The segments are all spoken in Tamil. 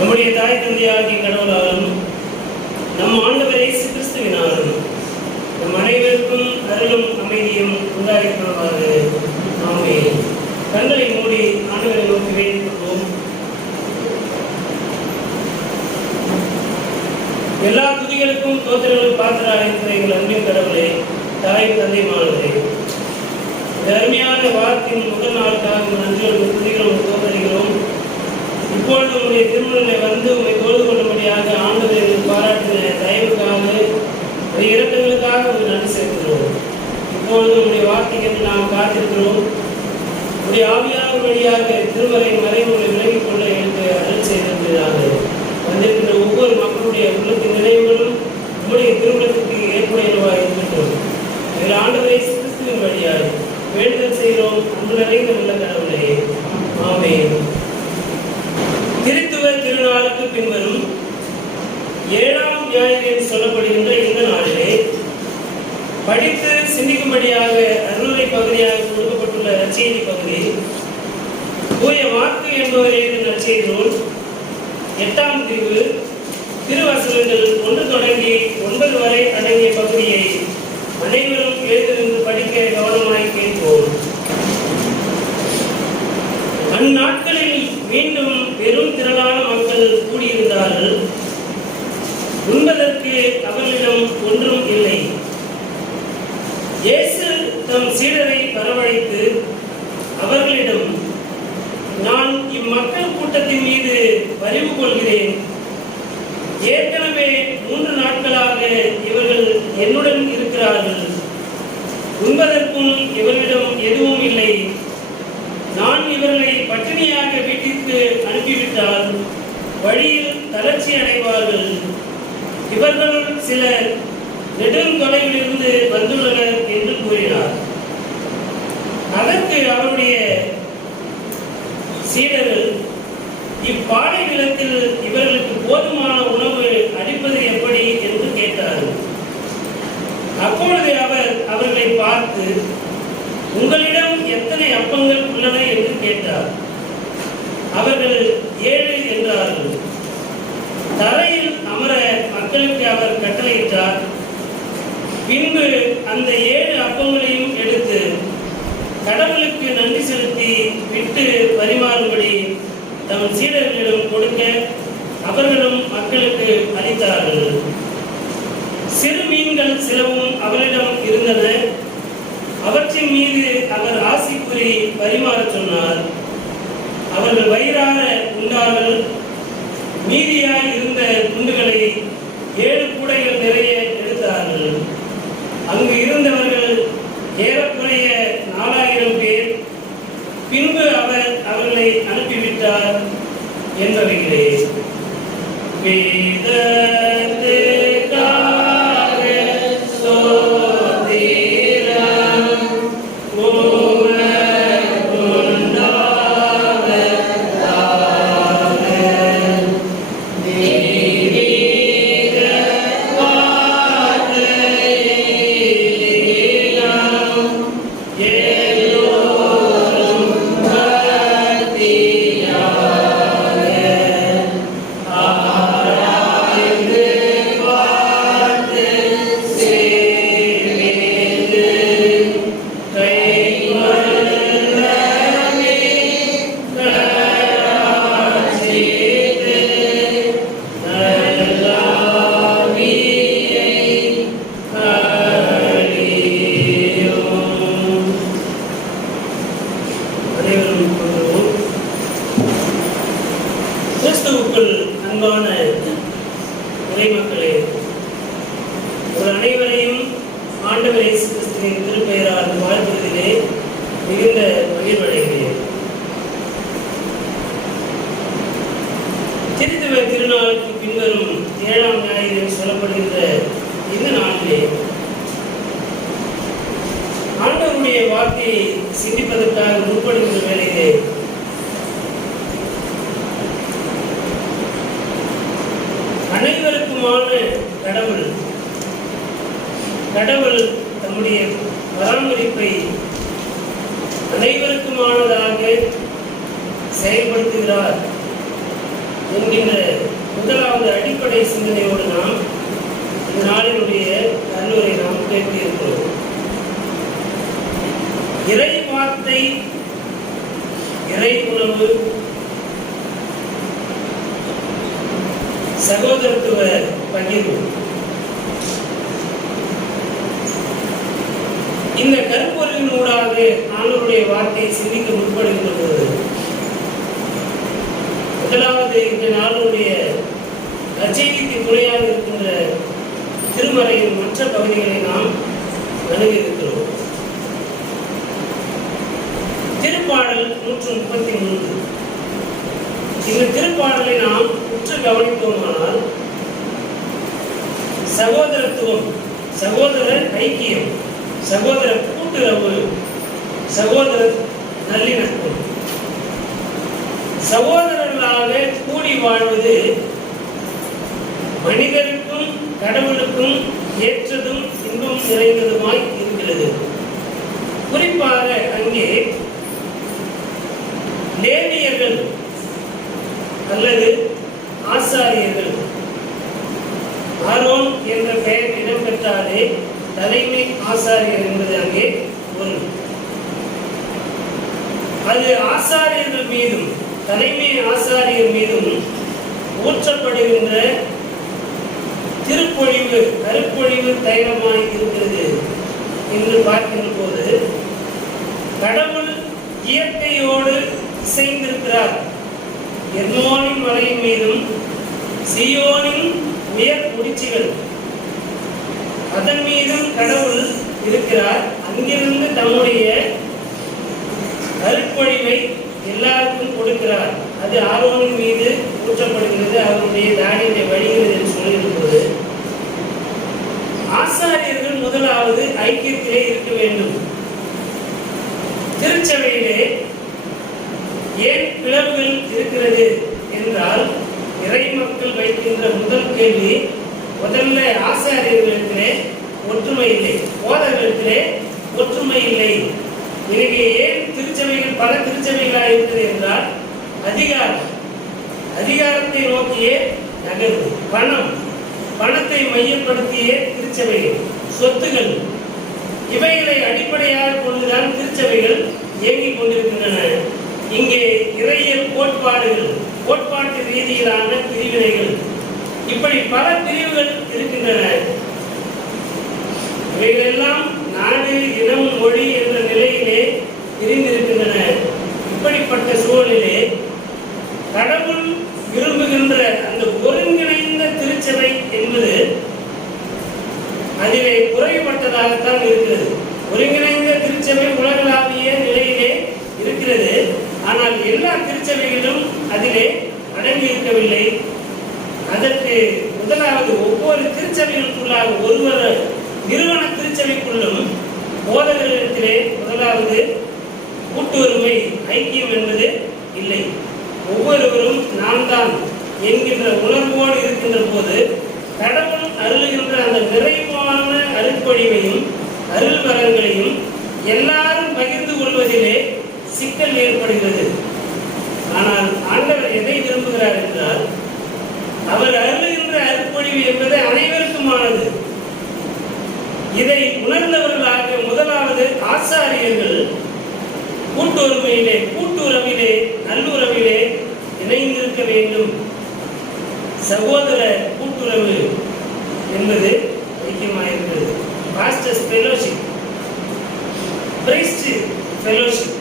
நம்முடைய தாய் தந்தையாகிய கடவுளாலும் நம் ஆண்டவர் இயேசு கிறிஸ்துவினாலும் நம் அனைவருக்கும் அருளும் அமைதியும் உண்டாயிருப்பதாக. ஆமென். கண்களை மூடி ஆண்டவரை நோக்கி வேண்டிக் கொள்வோம். எல்லா துதிகளுக்கும் தோத்திரங்களும் பாத்திராக இருக்கிற எங்கள் அன்பின் கடவுளே, தாய் தந்தைமானவரே, அருமையான வாரத்தின் முதல் நாளுக்காக நன்றியோடு துதிகளும் தோத்தரிக்கிறோம். இப்பொழுது உங்களுடைய திருமணங்களை வந்து உங்களை தோல்வி கொள்ளும்படியாக ஆண்டவரை பாராட்டின தயவுக்காக இரக்கங்களுக்காக ஒரு நன்றி செலுத்துகிறோம். இப்பொழுது உங்களுடைய வார்த்தைக்கு நாம் காத்திருக்கிறோம். உடைய ஆவியானவர் வழியாக திருமறை மறைமுறை விலகிக் கொள்ள எனக்கு அருள் செய்திருக்கிறாக. வந்திருக்கின்ற ஒவ்வொரு மக்களுடைய உள்ளத்தின் நினைவுகளும் உங்களுடைய திருமணத்திற்கு ஏற்புடையவா இருக்கின்றோம். எங்கள் ஆண்டவரை கிறிஸ்துவின் வழியாக வேண்டுதல் செய்கிறோம். அன்பு நிறைந்த உள்ள கடவுளே, ஆமென். திருத்துவ திருநாளுக்கு பின்வரும் 7ஆம் ஞாயிறு சொல்லப்படுகின்ற இந்த நாளிலே படித்து சிந்திக்கும்படியாக அருளுரை பகுதியாக கொடுக்கப்பட்டுள்ள நற்செய்தி பகுதி தூய மார்க்கு என்பவர் எழுதிய நற்செய்தி நூல் 8ஆம் பிரிவு திருவசனங்கள் 1 தொடங்கி 9 வரை அடங்கிய பகுதியை அனைவரும் எழுதிருந்து படிக்க கவனமாய் கேட்போம். அந்நாட்களில் மீண்டும் பெரும் திரளான மக்கள் கூடியிருந்தார்கள். உண்பதற்கு அவர்களிடம் ஒன்றும் இல்லை. இயேசு தம் சீடரை வரவழைத்து அவர்களிடம், நான் இம்மக்கள் கூட்டத்தின் மீது பரிவு கொள்கிறேன். ஏற்கனவே 3 நாட்களாக இவர்கள் என்னுடன் இருக்கிறார்கள். உண்பதற்கும் இவர்களிடம் எதுவும் இல்லை. நான் இவர்களை பட்டினியாக வீட்டிற்கு அனுப்பிவிட்டால் வழியில் தளர்ச்சி அடைவார்கள். இவர்கள் சிலர் நெடுந்தொலைவிலிருந்து வந்துள்ளனர் என்று கூறினார். அதற்கு அவருடைய சீடர்கள், இப்பாலை நிலத்தில் இவர்களுக்கு போதுமான உணவு அளிப்பது எப்படி என்று கேட்டார்கள். அப்பொழுது அவர் அவர்களை பார்த்து, உங்களிடம் எத்தனை அப்பங்கள் உள்ளன என்று கேட்டார். அவர்கள் 7 என்றார்கள். தரையில் அமர மக்களுக்கு அவர் கட்டளையிட்டார். பின்பு அந்த 7 அப்பங்களையும் எடுத்து கடவுளுக்கு நன்றி செலுத்தி விட்டு பரிமாறும்படி தம் சீடர்களிடம் கொடுக்க அவர்களும் மக்களுக்கு அளித்தார்கள். சிறு மீன்கள் சிலவும் அவரிடம் இருந்தன. அவற்றின் மீது அவர் ஆசி கூறி பரிமாறச் சொன்னார். அவர்கள் வயிறார உண்டார்கள். மீதியாய் இருந்த துண்டுகளை 7 கூடைகள் நிறைய எடுத்தார்கள். அங்கு இருந்தவர்கள் ஏறக்குறைய 4000 பேர். பின்பு அவர் அவர்களை அனுப்பிவிட்டார் என்பவைகளே. கிறிஸ்துவுக்குள் அன்பான இறைமக்களே, உங்கள் அனைவரையும் ஆண்டவர் இயேசு கிறிஸ்துவின் திருப்பெயரால் வாழ்த்துவதிலே மிகுந்த மகிழ்வடைகிறேன். திருத்துவ திருநாளுக்கு பின்வரும் 7ஆம் ஞாயிறு சொல்லப்படுகின்ற இந்த நாளிலே ஆண்டவருடைய வார்த்தையை சிந்திப்பதற்காக முற்படுகின்ற வேளையிலே அனைவருக்குமான கடவுள் தம்முடைய பராமரிப்பை அனைவருக்குமானதாக செயல்படுத்துகிறார் என்கின்ற முதலாவது அடிப்படை சிந்தனையோடு நாம் இந்த நாளினுடைய நல்லுரை நாம் கேட்டு இருக்கிறோம். இறை வார்த்தை, இறை உணவு, சகோதரத்துவ பகிர்வு, இந்த கருப்பொருளின் ஊடாக ஆண்டவருடைய வார்த்தையை சிந்திக்க முற்படுகின்ற போது முதலாவது இந்த நாளுடைய நற்செய்திக்கு துணையாக இருக்கின்ற திருமறையின் மற்ற பகுதிகளை நாம் அணுகியிருக்கிறோம். திருப்பாடல் 133. இந்த திருப்பாடலை நாம் உற்று கவனித்தோமானால் சகோதரத்துவம், சகோதர ஐக்கியம், சகோதர கூட்டுறவு, சகோதர நல்லிணக்கம், சகோதரர்களாக கூடி வாழ்வது மனிதருக்கும் கடவுளுக்கும் ஏற்றதும் இன்பம் நிறைந்ததுமாய் இருக்கிறது. குறிப்பாக அங்கே லேவியர்கள் அல்லது ஆசாரியர்கள், ஆரோன் என்ற பெயர் இடம்பெற்றாலே தலைமை ஆசாரியர் என்பது அங்கே ஒன்று. அது ஆசாரியர்கள் மீதும் தலைமை ஆசாரியர் மீதும் ஊற்றப்படுகின்ற திருப்பொழிவு, கருப்பொழிவு தைலமாய் இருக்கிறது என்று பார்க்கின்ற போது கடவுள் இயற்கையோடு இசைந்திருக்கிறார். எர்மோனின் மலையின் மீதும் சியோனின் உயர் முடிச்சுகள் அதன் மீதும் கடவுள் இருக்கிறார். அங்கிருந்து தம்முடைய அருட்பொழிவை எல்லாருக்கும் கொடுக்கிறார். அது ஆரோனின் மீது ஊற்றப்படுகிறது, அவருடைய தாடியை வழிகிறது என்று சொல்லியிருப்பது. ஆசாரியர்கள் முதலாவது ஐக்கியத்திலே இருக்க வேண்டும். திருச்சபையிலே ஏன் பிளவுகள் இருக்கிறது என்றால், இறை மக்கள் வைக்கின்ற முதல் கேள்வி, முதல்ல ஆசாரியர்களிடத்திலே ஒற்றுமை இல்லை, போதகர்களிடத்திலே ஒற்றுமை இல்லை. எனவே ஏன் திருச்சபைகள் பல திருச்சபைகளாக இருக்கிறது என்றால், அதிகாரத்தை நோக்கியே நகர்வு, பணத்தை மையப்படுத்திய திருச்சபைகள், சொத்துகள், இவைகளை அடிப்படையாக கொண்டுதான் திருச்சபைகள் இயங்கிக் கொண்டிருக்கின்றன. இங்கே இறையியல் கோட்பாடுகள், கோட்பாட்டு ரீதியிலான பிரிவினைகள், இப்படி பல பிரிவுகள் இருக்கின்றன. இவைகளெல்லாம் நாடு, இனம், மொழி என்ற நிலையிலே பிரிந்திருக்கின்றன. இப்படிப்பட்ட சூழலிலே கடவுள் விரும்புகின்ற அந்த ஒருங்கிணைந்த திருச்சபை என்பது அதிலே குறைபட்டதாகத்தான் இருக்கிறது. ஒருங்கிணைந்த திருச்சபை உலகளாவிய நிலையிலே இருக்கிறது. ஆனால் எல்லா திருச்சபைகளும் அதிலே அடங்கி இருக்கவில்லை. அதற்கு முதலாவது ஒவ்வொரு திருச்சபைகளுக்குள்ளாக ஒருவர் நிறுவன திருச்சபைக்குள்ளும் போதகர்களிடத்திலே முதலாவது கூட்டுரிமை, ஐக்கியம் என்பது இல்லை. ஒவ்வொருவரும் நான் தான் என்கின்ற உணர்வோடு இருக்கின்ற போது கடவுள் அருளுகின்ற அந்த நிறைவான அருட்பொழிவையும் அருள் வரங்களையும் எல்லாரும் பகிர்ந்து கொள்வதிலே சிக்கல் ஏற்படுகிறது. ஆனால் ஆண்டவர் எதை விரும்புகிறார் என்றால், அவர் அருளுகின்ற அருட்பொழிவு என்பது அனைவருக்குமானது. இதை உணர்ந்தவர்களாக முதலாவது ஆசாரியர்கள் கூட்டுரிமையிலே, கூட்டுறவிலே, நல்லுறவிலே இணைந்திருக்க வேண்டும். சகோதர கூட்டுறவு என்பது முக்கியமாயிருக்கிறது. Pastors fellowship, priests fellowship.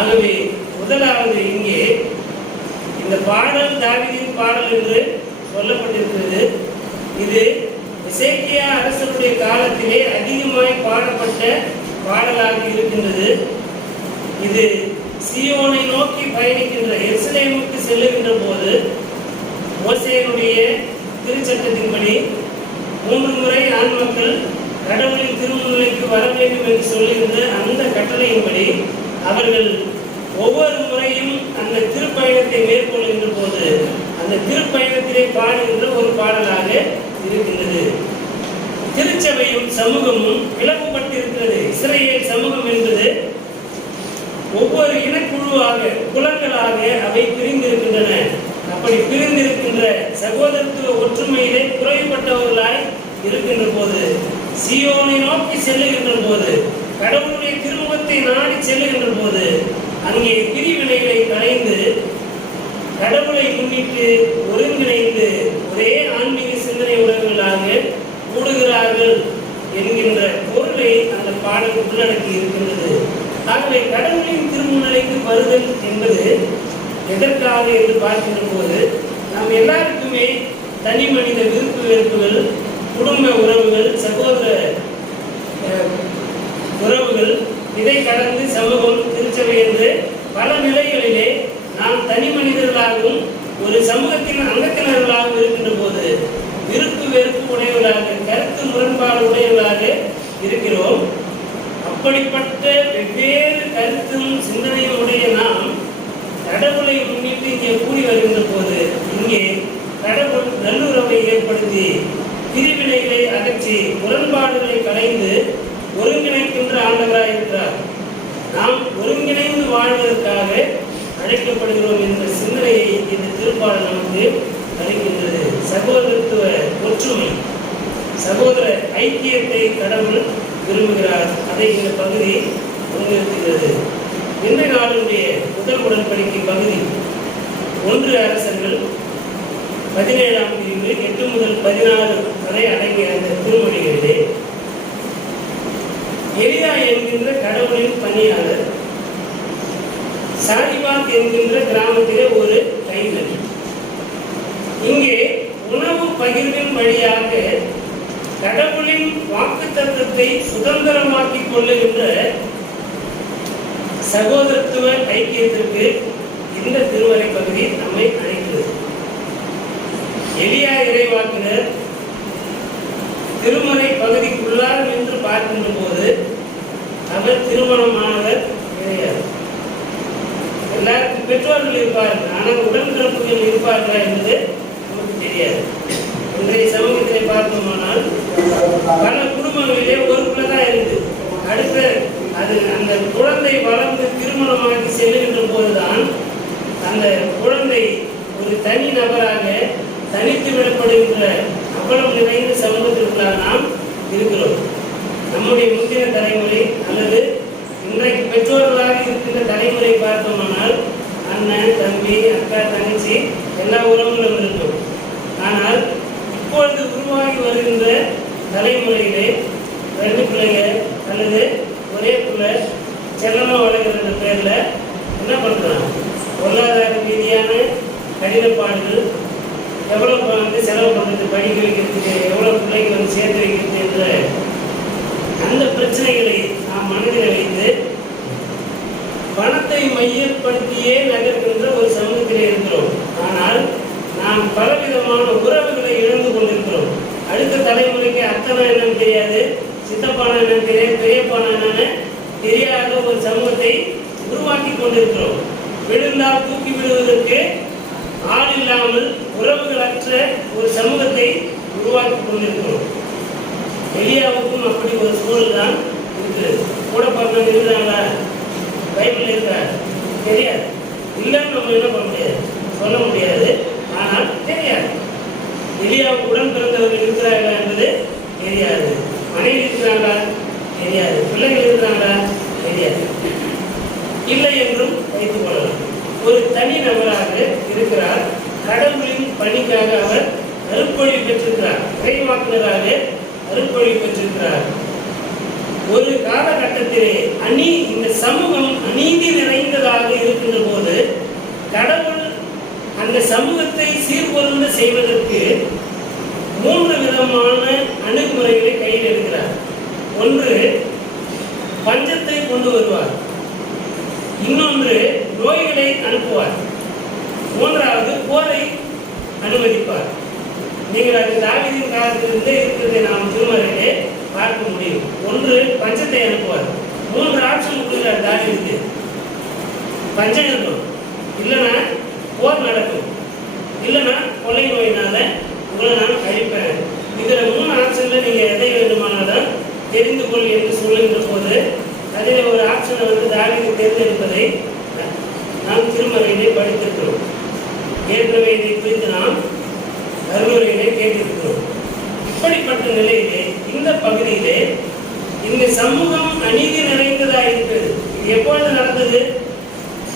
ஆகவே முதலாவது இங்கே இந்த பாடல் தாவீதின் பாடல் என்று சொல்லப்பட்டிருக்கிறது. இது எசேக்கியா அரசனுடைய காலத்திலே அதிகமாய் பாடப்பட்ட பாடலாக இருக்கின்றது. இது சியோனை நோக்கி பயணிக்கின்ற, எருசலேமுக்கு செல்லுகின்ற போது மோசேயினுடைய திருச்சட்டத்தின்படி 3 முறை ஆண் மக்கள் கடவுளின் திருமுன்னிலைக்கு வர வேண்டும் என்று சொல்லுகின்ற அந்த கட்டளையின்படி அவர்கள் ஒவ்வொரு முறையும் அந்த திருப்பயணத்தை மேற்கொள்கின்ற போது அந்த திருப்பயணத்திலே பாடுகின்ற ஒரு பாடலாக இருக்கின்றது. திருச்சபையும் சமூகமும் பிளவுபட்டிருக்கிறது. இஸ்ரேல் சமூகம் என்பது ஒவ்வொரு இனக்குழுவாக, குலங்களாக அவை பிரிந்திருக்கின்றன. அப்படி பிரிந்திருக்கின்ற சகோதரத்துவ ஒற்றுமையிலே குறைபட்டவர்களாய் இருக்கின்ற போது, சீயோனை நோக்கி செல்லுகின்ற போது, கடவுளுடைய திருமுகத்தை நாடி செல்லுகின்ற போது, அங்கே பிரிவினைகளை களைந்து கடவுளை முன்னிட்டு ஒருங்கிணைந்து ஒரே ஆன்மீக சிந்தனை உறவுகளாக கூடுகிறார்கள் என்கின்ற பொருளை அந்த பாடல் உள்ளடக்கி இருக்கின்றது. ஆகவே கடவுளின் திருமுன்னிலைக்கு வருதல் என்பது எதற்காக என்று பார்க்கின்ற போது, நாம் எல்லாருக்குமே தனி மனித விருப்பு வெறுப்புகள், குடும்ப உறவுகள், சகோதர உறவுகள், இதை கடந்து சமூகம், திருச்சபை என்று பல நிலைகளிலே நாம் தனி மனிதர்களாகவும் ஒரு சமூகத்தின் அங்கத்தினர்களாகவும் இருக்கின்ற போது விருப்பு வெறுப்பு உடையவர்களாக, கருத்து முரண்பாடு உடையவர்களாக இருக்கிறோம். அப்படிப்பட்ட வெவ்வேறு கருத்தும் சிந்தனையும் உடைய நாம் கடவுளை முன்னிட்டு இங்கே கூடி வருகின்ற போது, இங்கே கடவுள் நல்லுறவை ஏற்படுத்தி பிரிவினைகளை அகற்றி முரண்பாடுகளை களைந்து ஒருங்கிணைக்கின்ற ஆண்டவராக இருக்கிறார். நாம் ஒருங்கிணைந்து வாழ்வதற்காக அழைக்கப்படுகிறோம் என்ற சிந்தனையை இந்த திருப்பாடல் நமக்கு அளிக்கின்றது. சகோதரத்துவ ஒற்றுமை, சகோதர ஐக்கியத்தை கடவுள் விரும்புகிறார். அதை இந்த பகுதி முன்னிறுத்துகிறது. இந்த நாளுடைய முதல் உடன்படிக்கை பகுதி 1 அரசர்கள் 17ஆம் பிரிவு 8 முதல் 16 வரை அடங்கிய அந்த திருமொழிகளிலே எலியா என்கின்ற கடவுளின் பணியாளர் சாரிபாத் என்கின்ற கிராமத்திலே ஒரு கைதறி, இங்கே உணவு பகிர்வின் வழியாக கடவுளின் வாக்குத்தத்தத்தை சுதந்திரமாக்கிக் கொள்ளுகின்ற சகோதரத்துவ ஐக்கியத்திற்கு இந்த திருமறை பகுதி நம்மை அழைக்கிறது. எலியா இறைவாக்கினர் திருமறை பகுதிக்குள்ளார் என்று பார்க்கின்ற போது அவர் திருமணமானவர் கிடையாது. எல்லாருக்கும் பெற்றோர்கள் இருப்பார்கள், ஆனால் உடன்பிறப்புகள் இருப்பார்களா என்பது நமக்கு தெரியாது. இன்றைய சமூகத்திலே பார்த்தோமானால் பல குடும்பங்களிலே ஒரு பிள்ளை தான் இருக்கு. அடுத்த அது அந்த குழந்தை வளர்ந்து திருமணமாகி செல்லுகின்ற போதுதான் அந்த குழந்தை ஒரு தனி நபராக தனித்து விடப்படுகின்ற அவ்வளவு நிறைந்த சமூகத்திற்குள்ளாக நாம் இருக்கிறோம். நம்முடைய முந்தின தலைமுறை அல்லது இன்றைக்கு பெற்றோர்களாக இருக்கின்ற தலைமுறை பார்த்தோமானால் அண்ணன், தம்பி, அக்கா, தங்கச்சி எல்லா உறவுகளும் இருக்கும். ஆனால் இப்பொழுது உருவாகி வருகின்ற தலைமுறையிலே 2 பிள்ளைங்க அல்லது ஒரே பிள்ளை செல்லமாக வளர்கிற பேரில் என்ன பண்ணுறாங்க? பொருளாதார ரீதியான கடினப்பாடுகள், எவ்வளோ செலவு பண்ணுறது, படிக்க வைக்கிறதுக்கு எவ்வளோ பிள்ளைங்க சேர்த்து வைக்கிறது என்ற அந்த பிரச்சனைகளை நாம் மனதில் வைத்து பணத்தை மையப்படுத்தியே நகர்கின்ற ஒரு சமூகத்திலே இருக்கிறோம். ஆனால் நாம் பலவிதமான உறவுகளை இழந்து கொண்டிருக்கிறோம். அடுத்த தலைமுறைக்கு அத்தனை என்னன்னு தெரியாது, சித்தப்பான என்னன்னு தெரியாது, பெரியப்பான என்னன்னு தெரியாத ஒரு சமூகத்தை உருவாக்கி கொண்டிருக்கிறோம். விழுந்தால் தூக்கி விடுவதற்கு ஆள் இல்லாமல் உறவுகளற்ற ஒரு சமூகத்தை உருவாக்கி கொண்டிருக்கிறோம். எலியாவுக்கும் அப்படி ஒரு சூழல் தான் இருக்கிறது. கூட பிறந்தவங்க இருக்கிறாங்களா? பைபிள் இருக்கா? தெரியாது. இல்லைன்னு நம்ம என்ன பண்ண முடியாது, சொல்ல முடியாது. ஆனால் தெரியாது. எலியாவுக்கு உடன் பிறந்தவர்கள் இருக்கிறார்களா என்பது தெரியாது. மனைவி இருக்கிறாங்களா? தெரியாது. பிள்ளைகள் இருக்கிறாங்களா? தெரியாது. இல்லை என்றும் வைத்துக் கொள்ளலாம். ஒரு தனி நபராக இருக்கிறார். கடவுளின் பணிக்காக அவர் அருட்பொழிவு பெற்றிருக்கிறார். இறைவாக்கினராக அருட்பொழிவு பெற்றிருக்கிறார். ஒரு காலகட்டத்திலே இந்த சமூகம் அநீதி நிறைந்ததாக இருக்கின்ற போது கடவுள் அந்த சமூகத்தை சீர்பொருந்த செய்வதற்கு 3 விதமான அணுகுமுறைகளை கையில் எடுக்கிறார். ஒன்று, பஞ்சத்தை கொண்டு வருவார். இன்னொன்று, நோய்களை அனுப்புவார். 3வது, போரை அனுமதிப்பார். நீங்கள் அது தாவீதின் காலத்திலிருந்தே இருக்கிறதை நாம் திருமறையிலே பார்க்க முடியும். ஒன்று, பஞ்சத்தை அனுப்புவார். 3 ஆப்ஷன் கொடுக்கிறார் தாவீதுக்கு. பஞ்சம் இருக்கும், இல்லைன்னா போர் நடக்கும், இல்லைன்னா கொலை நோயினால உங்களை நான் அழிப்பேன். இதில் 3 ஆப்ஷன்ல நீங்க எதை வேண்டுமானாலும் தெரிந்து கொள் என்று சொல்லுகின்ற போது அதில் ஒரு ஆப்ஷனை தாவீது தேர்ந்தெடுப்பதை நாம் திருமறையிலே படித்திருக்கிறோம். ஏற்கனவே இதை குறித்து நாம் அறிவுரைகளை கேட்டிருக்கிறோம். இப்படிப்பட்ட நிலையிலே இந்த பகுதியிலே இந்த சமூகம் அநீதி நிறைந்ததாக இருக்கிறது. இது எப்பொழுது நடந்தது?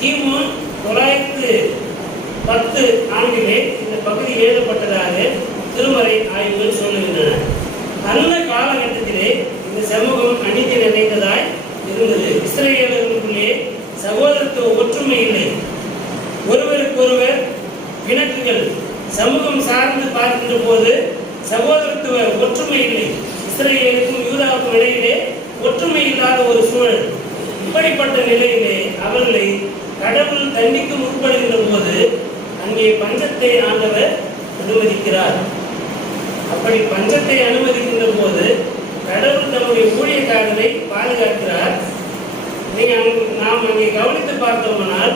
கிமு 910 ஆண்டிலே இந்த பகுதி எழுதப்பட்டதாக திருமறை ஆய்வுகள் சொல்லுகின்றன. அந்த காலகட்டத்திலே இந்த சமூகம் அநீதி நிறைந்ததாய் இருந்தது. இஸ்ரவேலர்களுக்குள்ளே சகோதரத்துவ ஒற்றுமை இல்லை. ஒருவருக்கொருவர் பிணக்குகள். சமூகம் சார்ந்து பார்க்கின்ற போது சகோதரத்துவ ஒற்றுமை இல்லை. இஸ்ரவேலுக்கும் யூதாவுக்கும் இடையிலே ஒற்றுமை இல்லாத ஒரு சூழல். இப்படிப்பட்ட நிலையிலே அவர்களை கடவுள் தண்டிக்க முற்படுகின்ற போது அங்கே பஞ்சத்தை ஆண்டவர் அனுமதிக்கிறார். அப்படி பஞ்சத்தை அனுமதிக்கின்ற போது கடவுள் தன்னுடைய ஊழியக்காரரை பாதுகாக்கிறார். நாம் அங்கே கவனித்து பார்த்தோம்னால்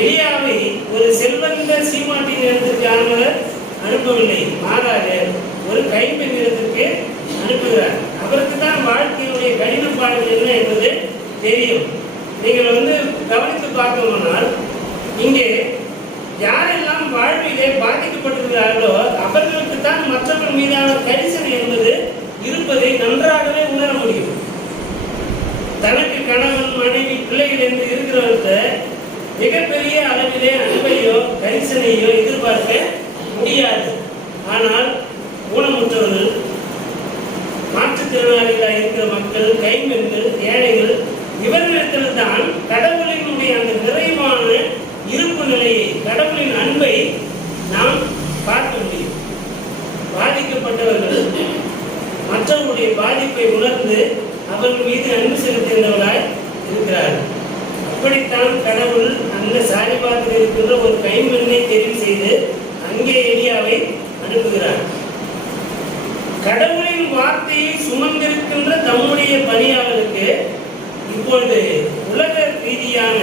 எலியாவை ஒரு செல்வந்த சீமாட்டின் இடத்திற்கு ஆண்டவர் அனுப்பவில்லை, மாறாக ஒரு கைம்பெண் இடத்திற்கு அனுப்புகிறார். அவருக்கு தான் வாழ்க்கையினுடைய கடினப்பாடுகள் என்ன என்பது தெரியும். நீங்கள் கவனித்து பார்த்தோம்னால் இங்கே யாரெல்லாம் வாழ்விலே பாதிக்கப்பட்டிருக்கிறார்களோ அவர்களுக்கு தான் மற்றவர்கள் மீதான கரிசனை என்பது இருப்பதை நன்றாகவே உணர முடியும். தனக்கு கணவன், மனைவி, பிள்ளைகள் என்று இருக்கிறவர்கிட்ட மிகப்பெரிய அளவிலே அன்பையோ கரிசனையோ எதிர்பார்க்க முடியாது. ஆனால் ஊனமுற்றவர்கள், மாற்றுத்திறனாளிகளாக இருக்கிற மக்கள், கைம்பெண்கள், ஏழைகள், இவர்களிடத்தில் தான் கடவுளினுடைய அந்த நிறைவான இருப்பு நிலையை, கடவுளின் அன்பை நாம் பார்க்க முடியும். பாதிக்கப்பட்டவர்கள் மற்றவர்களுடைய பாதிப்பை உணர்ந்து அவர்கள் மீது அன்பு செலுத்துகின்றவர்களாய் இருக்கிறார்கள். அப்படித்தான் கடவுள் அந்த சாரிபாத்தில் இருக்கின்ற ஒரு கைம்பெண்ணை தெரிவு செய்து அங்கே எலியாவை அனுப்புகிறார். கடவுளின் வார்த்தையை சுமந்திருக்கின்ற தம்முடைய பணியாளருக்கு இப்பொழுது உலக ரீதியான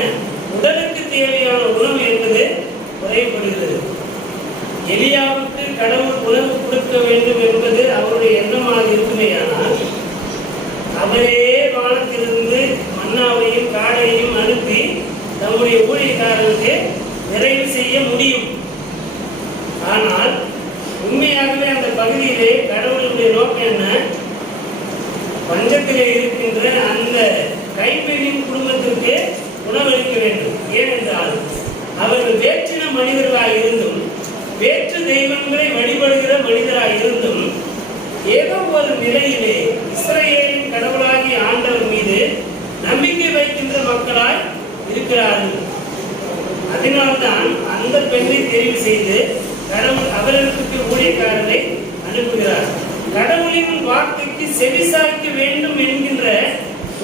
உடலுக்கு தேவையான உணவு என்பது குறைபடுகிறது. எலியாவுக்கு கடவுள் உணவு கொடுக்க வேண்டும் என்பது அவருடைய எண்ணமாக இருக்குமேயானால் அவரே வானத்திலிருந்து மன்னாவையும் காடையையும் அனுப்பி தம்முடைய ஊழியக்காரர்களுக்கு நிறைவு செய்ய முடியும். ஆனால் உண்மையாகவே அந்த பகுதியிலே கடவுளுடைய நோக்கம் என்ன? பஞ்சத்திலே இருக்கின்ற அந்த கைம்பெண்ணின் குடும்பத்திற்கு உணவளிக்க வேண்டும். ஏனென்றால் அவர்கள் வேற்றின மனிதர்களாக இருந்தும், வேற்று தெய்வங்களை வழிபடுகிற மனிதராக இருந்தும், ஏதோ ஒரு நிலையிலே இஸ்ரவேலின் கடவுளாகிய ஆண்டவர் மீது நம்பிக்கை வைக்கின்ற மக்களாய் இருக்கிறார்கள். அதனால்தான் அந்த பெண்ணை தெரிவு செய்து கடவுள் அவர்களுக்கு ஊழியக்காரரை அனுப்புகிறார். கடவுளின் வார்த்தைக்கு செவிசாய்க்க வேண்டும் என்கின்ற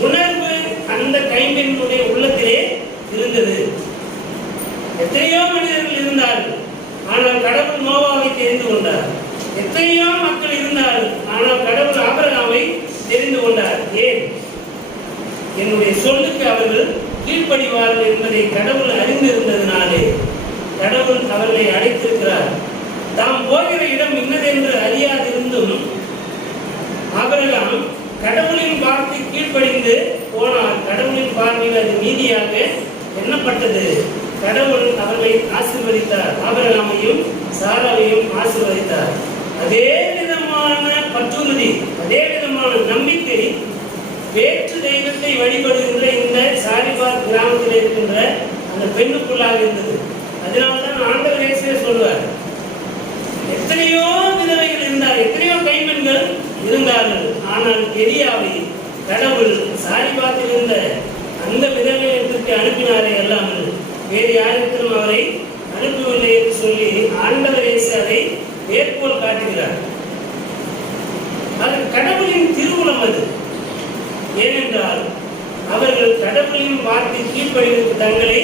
உணர்வு அந்த கைம்பெண்ணுடைய உள்ளத்திலே இருந்தது. எத்தனையோ மனிதர்கள் இருந்தார்கள், ஆனால் கடவுள் நோவாவை தெரிந்து கொண்டார். எத்தனையோ மக்கள் இருந்தார்கள், ஆனால் கடவுள் ஆபிரகாமை தெரிந்து கொண்டார். ஏன்? என்னுடைய சொல்லுக்கு அவர்கள் கீழ்ப்படிவார்கள் என்பதை கடவுள் அறிந்திருந்ததினாலே கடவுள் அவர்களை அழைத்திருக்கிறார். தாம் போகிற இடம் இன்னதென்று அறியாதிருந்தும் ஆபிரகாம் கடவுளின் வார்த்தை கீழ்ப்படிந்து போனால் கடவுளின் பார்வையில் அது நீதியாக எண்ணப்பட்டது. கடவுள் அவர்களை ஆசீர்வதித்தார். ஆபிரகாமையும் சாராவையும் ஆசீர்வதித்தார். அதே விதமான பற்றுறுதி, அதே விதமான நம்பிக்கை வேற்று தெய்வத்தை வழிபடுகின்ற இந்த சாரிபாத் கிராமத்தில் இருக்கின்ற அந்த பெண்ணுக்குள்ளாக இருந்தது. அதனால்தான் ஆண்டவர் இயேசுவே சொல்வார், எத்தனையோ விதவைகள் இருந்தார், எத்தனையோ கைம்பெண்கள் இருந்தார்கள், ஆனால் எலியாவை கடவுள் சாரிபாத்தில் இருந்த அந்த விதவையத்திற்கு அனுப்பினாரே அல்லாமல் வேறு யாருக்கும் அவரை அனுப்பவில்லை என்று சொல்லி ஆண்டவர் இயேசு அதை மேற்கோள் காட்டுகிறார். அது கடவுளின் திருவுளம். அது ஏனென்றால் அவர்கள் கடவுளின் வார்த்தை கீழ்ப்படிவதற்கு தங்களை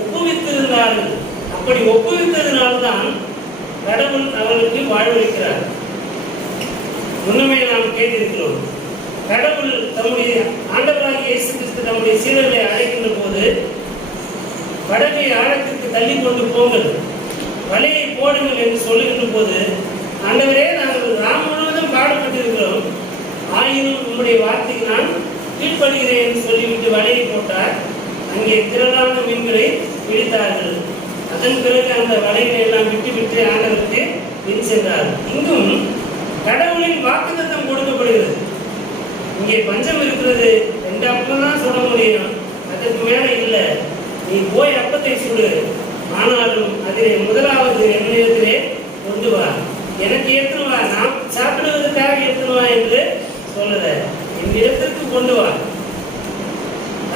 ஒப்புவித்திருந்தார்கள். அப்படி ஒப்புவித்ததினால்தான் கடவுள் அவர்களுக்கு வாழ்வளிக்கிறார். முன்னமே நாம் கேட்டிருக்கிறோம், கடவுள் தம்முடைய ஆண்டவராகிய இயேசு கிறிஸ்து நம்முடைய சீடர்களை அழைக்கின்ற போது படகை ஆழத்திற்கு தள்ளி கொண்டு போங்கள், வலையை போடுங்கள் என்று சொல்லுகின்ற போது, ஆண்டவரே நாங்கள் நாம் முழுவதும் பாடப்பட்டிருக்கிறோம், ஆயினும் உங்களுடைய வார்த்தைக்கு நான் கீழ்ப்படுகிறேன் என்று சொல்லிவிட்டு வலையை போட்டார். அங்கே திரளான மீன்களை பிடித்தார்கள். அதன் பிறகு அந்த வலைகளை எல்லாம் விட்டு ஆண்டவருக்கு பின் சென்றார். இங்கும் கடவுளின் வாக்குத்தத்தம் கொடுக்கப்படுகிறது. இங்கே பஞ்சம் இருக்கிறது, 2 அப்பம் தான் சுட முடியும், அதற்கு மேல இல்லை, நீ போய் அப்பத்தை சுடு, ஆனாலும் அதிலே முதலாவது என்னிடத்திலே கொண்டு வா, எனக்கு எடுத்துன்னு வா, நான் சாப்பிடுவதற்காக எடுத்துன்னு வா என்று சொல்லல, என்னிடத்திற்கு கொண்டு வா.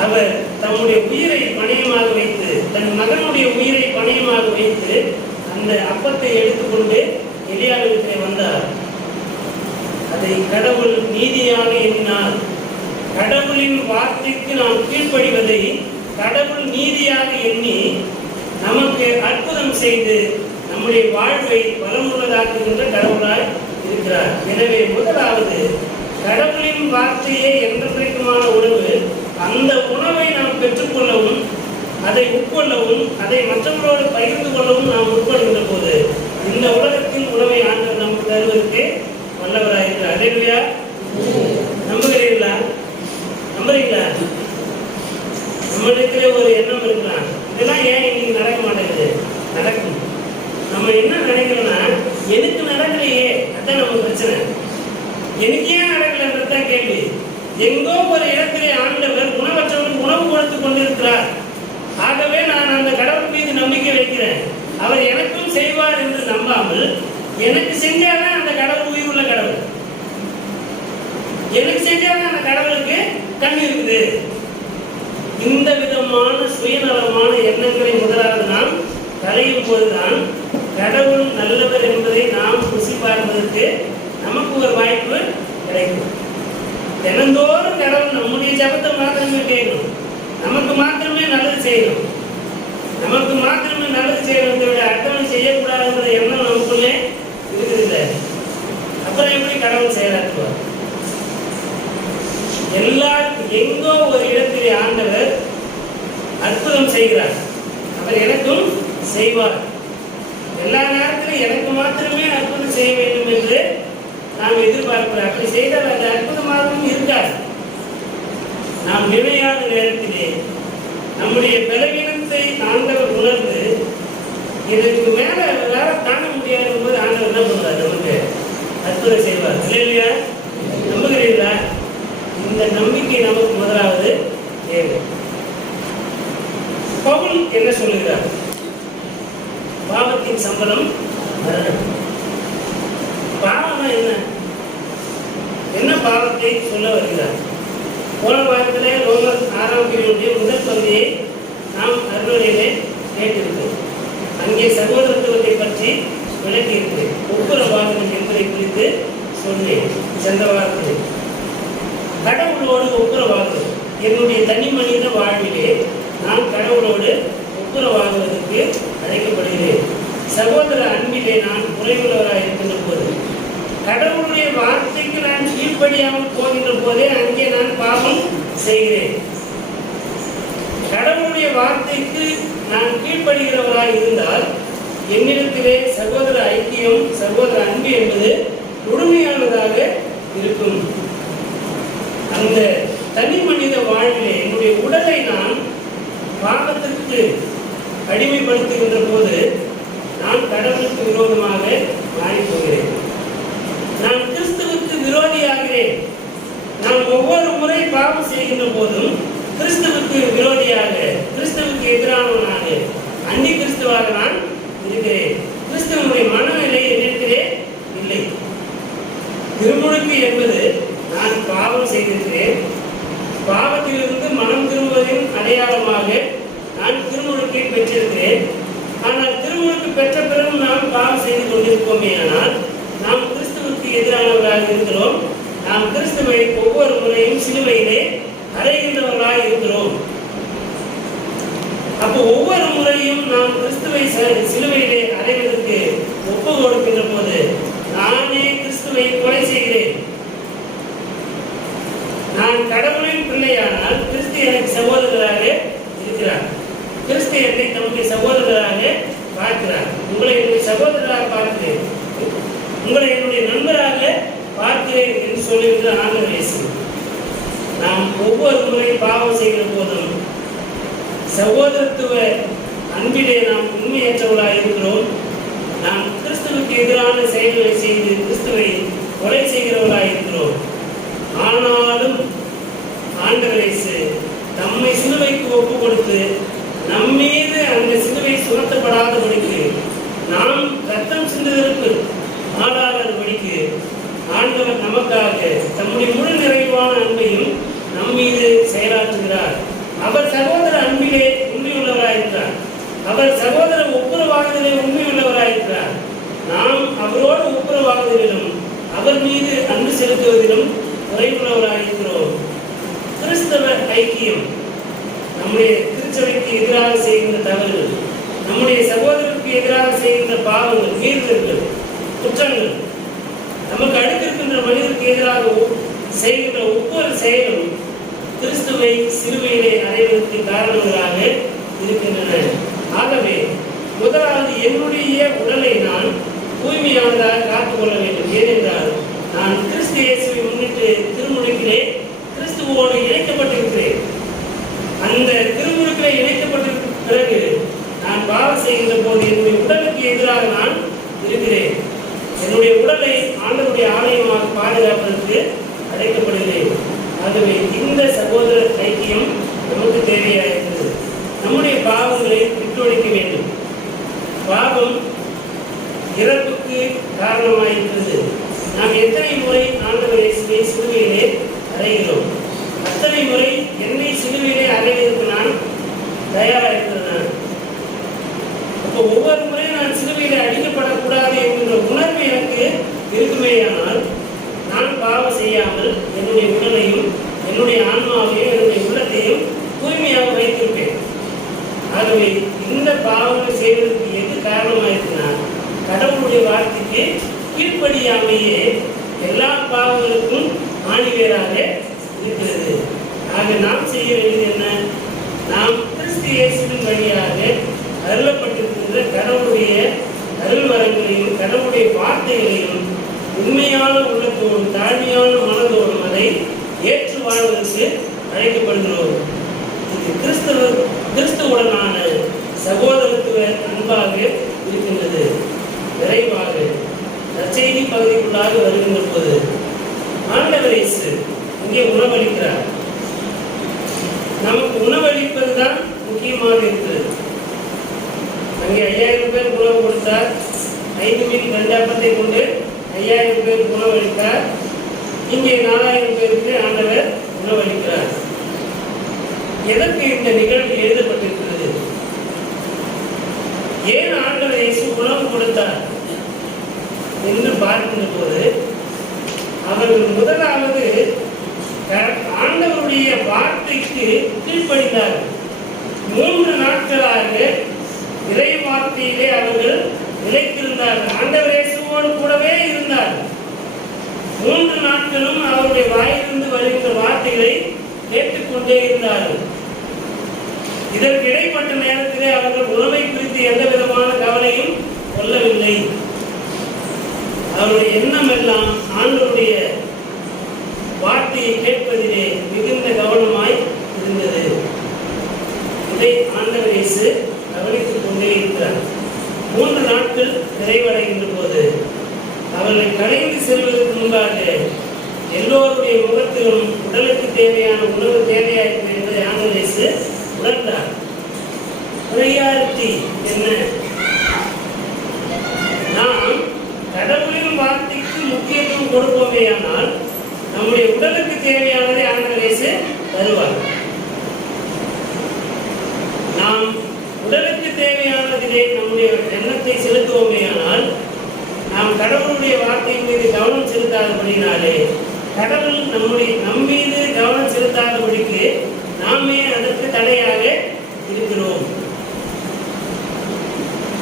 அவர் தம்முடைய உயிரை பணயமாக வைத்து, தன் மகனுடைய உயிரை பணயமாக வைத்து அந்த அப்பத்தை எடுத்துக்கொண்டு எலியாவிடத்திலே வந்தார். அதை கடவுள் நீதியாக எண்ணினார். கடவுளின் வார்த்தைக்கு நாம் கீழ்ப்படிவதை கடவுள் நீதியாக எண்ணி நமக்கு அற்புதம் செய்து நம்முடைய வாழ்வை பலமுள்ளதாக்குகின்ற கடவுளாய் இருக்கிறார். எனவே முதலாவது கடவுளின் வார்த்தையே என்றைக்குமான உணவு. அந்த உணவை நாம் பெற்றுக்கொள்ளவும், அதை உட்கொள்ளவும், அதை மற்றவர்களோடு பகிர்ந்து கொள்ளவும் நாம் உட்கொள்கின்ற போது இந்த உலகத்தின் உணவை ஆண்டவர் நமக்கு தருவதற்கு வல்லவராயிருக்கிறார். அல்லேலூயா. நம்புகிறீர்களா? நம்புறீங்களா? நம்மளுக்கே ஒரு எண்ணம் இருக்கலாம், இதெல்லாம் ஏன் இன்னைக்கு நடக்க மாட்டேங்குது? நடக்கும். நம்ம என்ன நினைக்கிறோம்னா, எனக்கு நடக்கலையே, அதான் நம்ம பிரச்சனை. எனக்கு ஏன் நடக்கலன்றதான் கேள்வி. எங்கோ ஒரு இடத்திலே ஆண்டவர் உணவற்றவனுக்கு உணவு கொடுத்து கொண்டிருக்கிறார். ஆகவே நான் அந்த கடவுள் மீது நம்பிக்கை வைக்கிறேன், அவர் எனக்கும் செய்வார் என்று நம்பாமல், எனக்கு செஞ்சாதான் அந்த கடவுள் உயிர் உள்ள கடவுள், எனக்கு செஞ்சாதான் அந்த கடவுளுக்கு கண் இருக்குது. இந்த விதமான சுயநலமான எண்ணங்களை முதலாவது நாம் களையும் போதுதான் கடவுள் நல்லவர் என்பதை நாம் ருசி பார்ப்பதற்கு நமக்கு ஒரு வாய்ப்பு கிடைக்கும். தினந்தோறும் கடவுள் நம்முடைய ஜபத்தை மாத்திரமே கேட்கணும், நமக்கு மாத்திரமே நல்லது செய்யணும், நமக்கு மாத்திரமே நல்லது செய்யணும், அடுத்தவன் செய்யக்கூடாதுன்ற எண்ணம் நமக்குள்ளே இருக்குதில்லை. அப்புறம் எப்படி கடவுள் செயலாற்றுவார்? எல்லாருக்கும் எங்கோ ஒரு இடத்திலே ஆண்டவர் அற்புதம் செய்கிறார், அவர் எனக்கும் செய்வார். எல்லா நேரத்திலும் எனக்கு மாத்திரமே அற்புதம் செய்ய வேண்டும் என்று நாம் எதிர்பார்க்கிறோம். அப்படி செய்தால் அது அற்புதமாகவும் இருக்காது. நாம் நிலையான நேரத்திலே நம்முடைய பலவீனத்தை ஆண்டவர் உணர்ந்து இதற்கு மேல வேற காண முடியாது போது ஆண்டவர் என்ன பண்ணுவார்? நமக்கு அற்புதம் செய்வார். இல்லையா? நம்புகிறீர்களா? இந்த நம்பிக்கை நமக்கு முதலாவது தேவை. பவுல் என்ன சொல்லுகிறார்? பாவத்தின் சம்பளம் மரணம். பாவம்னா என்ன? என்ன பாவத்தை சொல்ல வருகிறார்? போன வாரத்திலே ரோமர் 6ஆம் பிரிவுடைய முதல் பகுதியை நாம் அருளையிலே கேட்டிருக்கிறோம். அங்கே சகோதரத்துவத்தை பற்றி விளக்கி இருக்கிறேன். ஒப்புரவாதம் என்பதை குறித்து சொன்னேன் சென்ற வாரத்தில். கடவுளோடு ஒப்புரவாகும். என்னுடைய தனி மனித வாழ்விலே நான் கடவுளோடு ஒப்புரவாகுவதற்கு அழைக்கப்படுகிறேன். சகோதர அன்பிலே நான் குறைவுள்ளவராக இருக்கின்ற போது, கடவுளுடைய வார்த்தைக்கு நான் கீழ்ப்படியாமல் போகின்ற போதே அங்கே நான் பாவம் செய்கிறேன். கடவுளுடைய வார்த்தைக்கு நான் கீழ்ப்படுகிறவராக இருந்தால் என்னிடத்திலே சகோதர ஐக்கியம், சகோதர அன்பு என்பது முழுமையானதாக இருக்கும். அந்த தனி மனித வாழ்விலே என்னுடைய உடலை நான் பாவத்திற்கு அடிமைப்படுத்துகின்ற போது நான் கடவுளுக்கு விரோதமாக மாறிப் போகிறேன். நான் கிறிஸ்துவுக்கு விரோதியாகிறேன். நான் ஒவ்வொரு முறை பாவம் செய்கின்ற போதும் கிறிஸ்துவுக்கு விரோதியாக, கிறிஸ்துவுக்கு எதிரானவனாக, அந்தி கிறிஸ்துவாக நான் இருக்கிறேன். கிறிஸ்துவனுடைய மனநிலை என்னிடத்திலே இல்லை. திருமுழுக்கு என்பது நான் பாவம் செய்திருக்கிறேன், பாவத்திலிருந்து மனம் திரும்புவதின் அடையாளமாக நான் திருமுழுக்கை பெற்றிருக்கிறேன். ஆனால் திருமுழுக்கு பெற்ற பிறகு நாம் பாவம் செய்து கொண்டிருப்போமே, ஆனால் நாம் கிறிஸ்துவுக்கு எதிரானவர்களாக இருக்கிறோம். நாம் கிறிஸ்துவை ஒவ்வொரு முறையும் சிலுவையிலே அறைகின்றவர்களாக இருக்கிறோம். அப்போ ஒவ்வொரு முறையும் நாம் கிறிஸ்துவை சிலுவையிலே அறைவதற்கு ஒப்பு கொடுக்கின்ற போது நானே கிறிஸ்துவை கொலை செய்கிறேன். நான் கடவுளின் பிள்ளையானால் கிறிஸ்து எனக்கு சகோதரராக இருக்கிறார். கிறிஸ்து என்னை தம்முடைய சகோதரராக பார்க்கிறார். உங்களை என்னுடைய சகோதரராக பார்க்கிறேன், உங்களை என்னுடைய நண்பராக பார்க்கிறேன் என்று சொல்லுகின்ற ஆண்டவர் இயேசு. நாம் ஒவ்வொரு முறை பாவம் செய்கிற போதும் சகோதரத்துவ அன்பிலே நாம் உண்மையற்றவர்களாக இருக்கிறோம். நாம் கிறிஸ்துவுக்கு எதிரான செயல்களை செய்து கிறிஸ்துவை கொலை செய்கிறவர்களாக இருக்கிறோம். ஆனாலும் ஆண்டவர் இயேசு நம்மை சிலுவைக்கு ஒப்பு கொடுத்து நம்மீது அந்த சிலுவை சுமத்தப்படாதபடிக்கு, நாம் ரத்தம் சிந்துவதற்கு ஆளாதபடிக்கு ஆண்டவர் நமக்காக தம்முடைய முழு நிறைவான அன்பையும் நம்மீது செயலாற்றுகிறார். அவர் சகோதர அன்பிலே உண்மையுள்ளவராயிருக்கிறார். அவர் சகோதர ஒப்புரவாகுதலே உண்மையுள்ளவராயிருக்கிறார். நாம் அவரோடு ஒப்புரவாகுதலிலும் அவர் மீது அன்பு செலுத்துவதிலும் குறைவுள்ளவராயிருக்கிறோம். கிறிஸ்தவ ஐக்கியம் நம்முடைய திருச்சபைக்கு எதிராக செய்கின்ற தவறுகள், நம்முடைய சகோதரருக்கு எதிராக செய்கின்ற பாவங்கள், மீறுதல்கள், குற்றங்கள், நமக்கு அடுத்திருக்கின்ற மனிதருக்கு எதிராக செய்கின்ற ஒவ்வொரு செயலும் கிறிஸ்துவை சிலுவையிலே அடைவதற்கு காரணங்களாக இருக்கின்றன. ஆகவே முதலாவது என்னுடைய உடலை நான் தூய்மையானதாக காத்துக்கொள்ள வேண்டும். ஏனென்றால் நான் கிறிஸ்து இயேசுவை முன்னிட்டு திருமுழுக்கிலே கிறிஸ்துவோடு இணைக்கப்பட்டிருக்கிறேன். அந்த திருமுழுக்கிலே இணைக்கப்பட்டிருக்க பிறகு நான் பாவம் செய்கின்ற போது என்னுடைய உடலுக்கு எதிராக நான் இருக்கிறேன். என்னுடைய உடலை ஆண்டவருடைய ஆலயமாக பாதுகாப்பதற்கு அழைக்கப்படுகிறேன். ஆகவே இந்த சகோதர ஐக்கியம் நமக்கு தேவையாக இருக்கிறது. நம்முடைய பாவங்களை விட்டொழிக்க வேண்டும். பாவம் இறப்புக்கு காரணமாயிருக்கிறது. நாம் எத்தனை முறை ஆண்டவர் இயேசுவை சிலுவையிலே அறைகிறோம்? அத்தனை முறை என்னை சிலுவையிலே அறைவதற்கு நான் தயாராக இருக்கிறேன். அப்போ ஒவ்வொரு முறையும் நான் சிலுவையிலே அடிக்கப்படக்கூடாது என்கின்ற உணர்வு எனக்கு இருக்குமேயானால் நான் பாவம் செய்யாமல் என்னுடைய உடலையும் என்னுடைய ஆன்மாவையும் என்னுடைய உள்ளத்தையும் தூய்மையாக வைத்திருப்பேன். ஆகவே இந்த பாவங்கள் செய்வதற்கு எது காரணமாயிருக்குன்னா, கடவுளுடைய வார்த்தைக்கு கீழ்ப்படியாமையே எல்லா பாவங்களுக்கும் ஆணிவேராக இருக்கிறது. ஆக நாம் செய்ய வேண்டியது என்ன? நாம் கிறிஸ்து இயேசுவின் வழியாக அருளப்பட்டிருக்கின்ற கடவுளுடைய அருள் வரங்களையும் கடவுளுடைய வார்த்தைகளையும் உண்மையான உள்ளத்தோடும் தாழ்மையான மனதோடும் அதை ஏற்று வாழ்வதற்கு அழைக்கப்படுகிறோம். இது கிறிஸ்துவுடனான சகோதரத்துவ அன்பாக இருக்கின்றது. விரைவாக நற்செய்தி பகுதிக்குள்ளாக வருகின்ற போது ஆண்டவர் இயேசு இங்கே உணவளிக்கிறார். நமக்கு உணவளிப்பதுதான் முக்கியமாக இருக்கிறது. அங்கே 5000 பேர் உணவு கொடுத்தார். 5 மீன் 2 அப்பத்தை கொண்டு 5000 பேருக்கு உணவளித்தார். இங்கே 4000 பேருக்கு ஆண்டவர் உணவளிக்கிறார். எதற்கு இந்த நிகழ்வு எழுதப்பட்டிருக்கிறது? ஏன் ஆண்டவர் இயேசு உணவு கொடுத்தார் என்று பார்க்கின்ற போது அவர்கள் முதலாவது ஆண்டவருடைய வார்த்தைக்கு கீழ்ப்படிந்தார்கள். 3 நாட்களாக இறை வார்த்தையிலே அவர்கள் நிலைத்திருந்தார்கள். ஆண்டவர் இயேசுவோடு கூடவே இருந்தார்கள். 3 நாட்களும் அவருடைய வாயிலிருந்து வருகின்ற வார்த்தைகளை கேட்டுக்கொண்டே இருந்தார்கள். இதற்கு இடைப்பட்ட நேரத்திலே அவர்கள் உணவை குறித்து எந்த விதமான கவலையும் கொள்ளவில்லை. அவருடைய எண்ணம் எல்லாம் ஆண்டவருடைய வார்த்தையை கேட்பதிலே மிகுந்த கவனமாய் இருந்தது. இதை ஆண்டவர் இயேசு கவனித்துக் கொண்டே இருக்கிறார். 3 நாட்கள் நிறைவடைகின்ற போது அவர்கள் கலைந்து செல்வதற்கு முன்பாக எல்லோருடைய முகத்திலும் உடலுக்கு தேவையான உணவு தேவையாயிருக்கும் என்பதை ஆண்டவர் இயேசு உணர்ந்தார். ப்ரையாரிட்டி என்ன? நாம் கடவுளின் வார்த்தைக்கு முக்கியத்துவம் கொடுப்போமேயானால் நம்முடைய உடலுக்கு தேவையானதை ஆண்டவர் இயேசு தருவார். நாம் உடலுக்கு தேவையானதிலே நம்முடைய எண்ணத்தை செலுத்துவோமேயானால் நாம் கடவுளுடைய வார்த்தையின் மீது கவனம் செலுத்தாதபடினாலே கடவுள் நம்மீது கவனம் செலுத்தாதபடிக்கு நாமே அதற்கு தடையாக இருக்கிறோம்.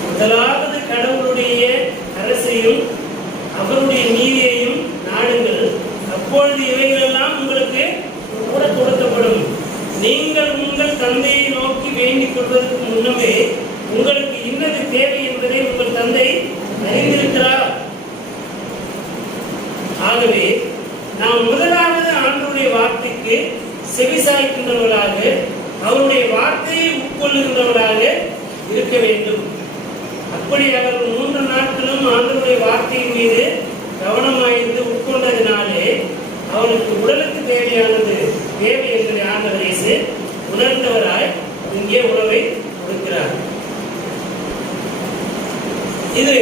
முதலாவது கடவுளுடைய அரசையும் அவருடைய நீதியையும் நாடுங்கள், அப்பொழுது இவைகளெல்லாம் உங்களுக்கு கூட கொடுக்கப்படும். நீங்கள் உங்கள் தந்தையை நோக்கி வேண்டிக் கொள்வதற்கு முன்னமே உங்களுக்கு இன்னது தேவை என்பதை உங்கள் தந்தை அறிந்திருக்கிறார். ஆகவே நாம் முதலாவது ஆண்டவருடைய வார்த்தைக்கு செவிசாய்க்கின்றவர்களாக அவருடைய வார்த்தையை உட்கொள்ளுகின்றவர்களாக இருக்க வேண்டும். அப்படி அவர்கள் 3 நாட்களும் ஆண்டவருடைய வார்த்தையின் மீது கவனமாயிருந்து உட்கொண்டதினாலே அவருக்கு உடலுக்கு தேவையானது தேவை என்பதை ஆண்டவர் இயேசு உணர்ந்தவராய் இங்கே உணவை கொடுக்கிறார். இது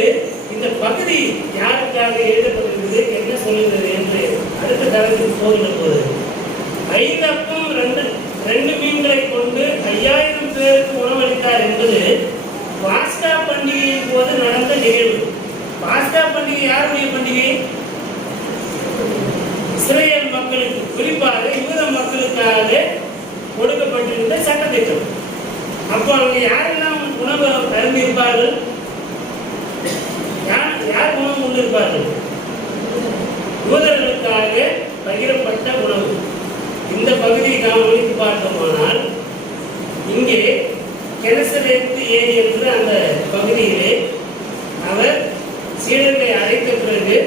இந்த பகுதி யாருக்காக எழுதப்பட்டிருக்கிறது, என்ன சொல்லுகிறது என்று அடுத்த தளத்துக்கு போகிற போது 5 அப்பம் 2 மீன்களை கொண்டு 5000 பேருக்கு உணவளித்தார் என்பது பாஸ்கா பண்டிகையின் போது நடந்த நிகழ்வு. பாஸ்கா பண்டிகை யாருடைய பண்டிகை? இஸ்ரேல் மக்களுக்கு, குறிப்பாக யூத மக்களுக்காக கொடுக்கப்பட்டிருந்த சட்டத்திட்டம். அப்போ அவங்க யாரெல்லாம் உணவு அருந்திருப்பார்கள்? யார் உணவு கொண்டிருப்பார்கள்? யூதர்களுக்காக பகிரப்பட்ட உணவு. இந்த பகுதியை நாம் ஒழித்து பார்த்தோமானால் இங்கே கெனசரேத்து ஏரி என்ற அந்த பகுதியிலே அவர் சீடர்களை அழைத்த பிறகு